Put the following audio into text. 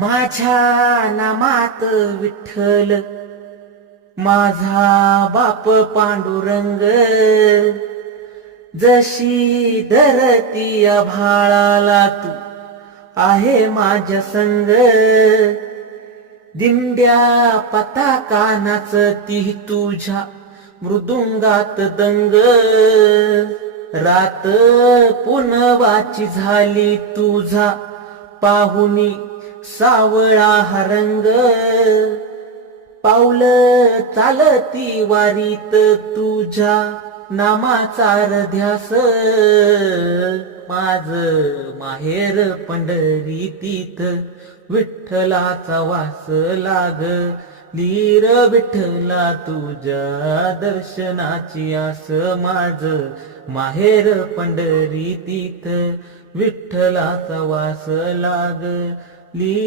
माझ्या नामात विठ्ठल, माझा बाप पांडुरंग, जशी धरती आभाळाला तू आहे माझ्या संग. दिंड्या पताका नाचती तुझ्या मृदुंगात दंग, रात पुनवाची झाली तुझा पाहुनी सावळा हा रंग. पाऊल चालती वारीत तुझ्या नामाचा ध्यास, माझ माहेर पंढरी तीथ विठ्ठलाचा वास लाग. लीर विठ्ठला तुझ्या दर्शनाची आस, माझ माहेर पंढरी तीथ विठ्ठलाचा वास लागली.